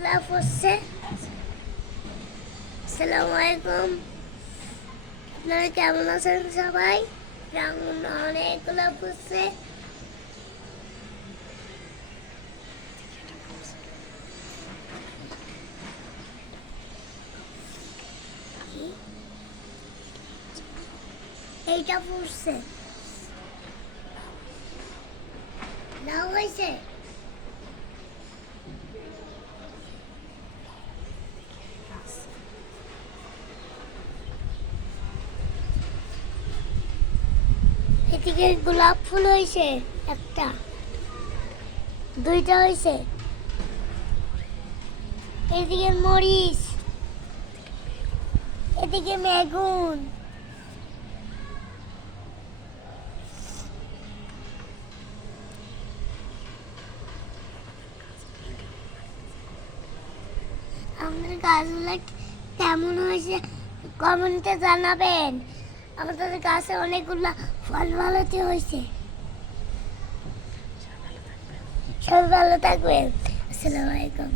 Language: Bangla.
অনেকগুলা পড়ছে। আসসালামু আলাইকুম, আপনারা কেমন আছেন সবাই? অনেকগুলা পড়ছে। এইটা পড়ছে না হয়েছে। এদিকে গোলাপ ফুল হয়েছে একটা, দুইটা হয়েছে। এদিকে মরিচ, এদিকে বেগুন, আমাদের গাছগুলো কেমন হয়েছে কমেন্টে জানাবেন। আমাদের গাছে অনেকগুলো ফল ভালোতে হয়েছে। সবাই ভালো থাকবেন। আসসালামু আলাইকুম।